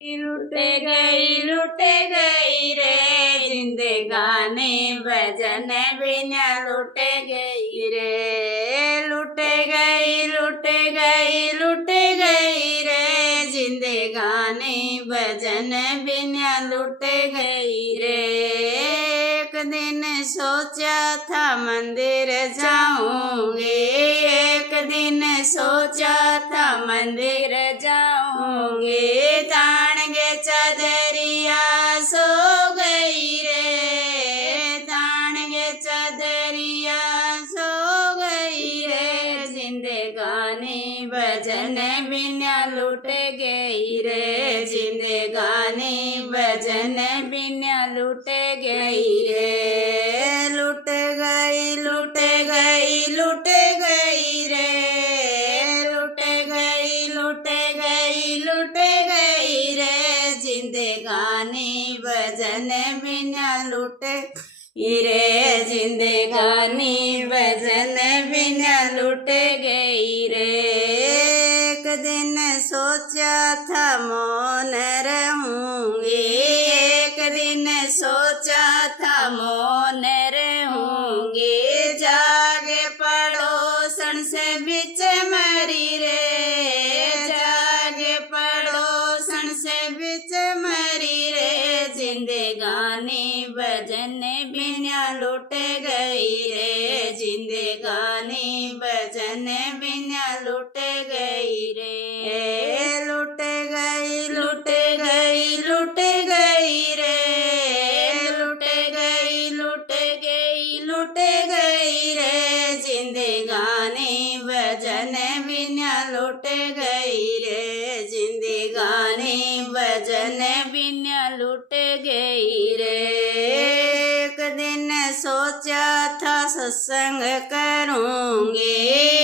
लुट गई रे जिंदगानी भजन बिना लुट गई रे। लुट गई रे जिंदगानी भजन बिना लुट गई रे। एक दिन सोचा था मंदिर जाऊंगी, एक दिन सोचा था मंदिर जाऊंगी, तान गे चादरिया सो गई रे, तान गे चादरिया सो गई रे जिंदगानी भजन बिना लुट गई रे, जिंदगानी भजन बिना लुट गई रे। लुट गई रे, लुट गई रे जिंदगानी भजन बिना लुट रे, जिंदगानी भजन बिना लुट गई रे। एक दिन सोचा था मौन रहूंगी, एक दिन सोचा था मौन रहूंगी, जागे पड़ोसन से बिच मरी रे, जागे पड़ोसन से बिच मरी रे जिंदगानी भजन बिना लुट गई रे, जिंदगानी भजन बिना लुट गई रे। लुट गई रे, लुट गई रे जिंदगानी भजन बिना लुट गई रे, जिंदगानी भजन बिना लुट गई रे। एक दिन सोचा था सत्संग करूंगी,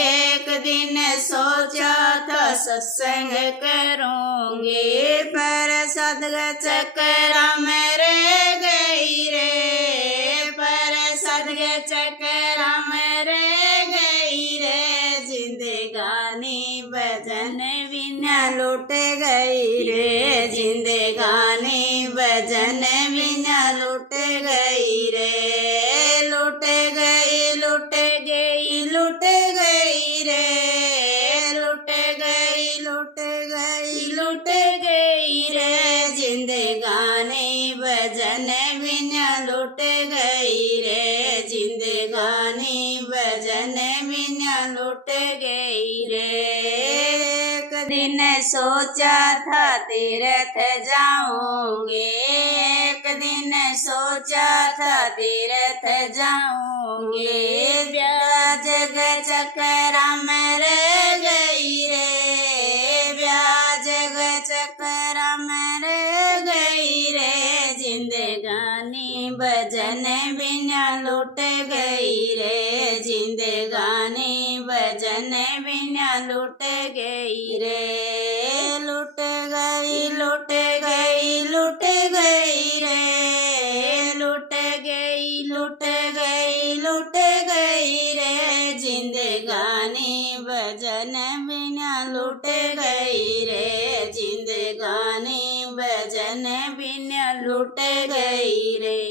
एक दिन सोचा था सत्संग करूंगी, पर सदगत चक्रा में रह गई रे, पर सदगत चक्रा में रह गई रे जिंदगानी भजन बिना लुट गई रे, जिंदगानी भजन बिना लुट गई रे। लुट गई रे, लुट गई रे जिंदगानी भजन बिना लुट गई रे, जिंदगानी भजन बिना लुट गई रे। एक दिन सोचा था तीर्थ जाऊंगी, एक दिन सोचा था तीर्थ जाऊंगी, ब्याज चक्रा में रह गई रे, ब्याज चक्रा में रह गई रे जिंदगानी भजन बिना लुट गई रे, जिंदगानी भजन बिना लुट गई रे। लुट गई रे, लुट गई रे जिंदगानी भजन बिना लुट गई रे, जिंदगानी भजन बिना लुट गई रे।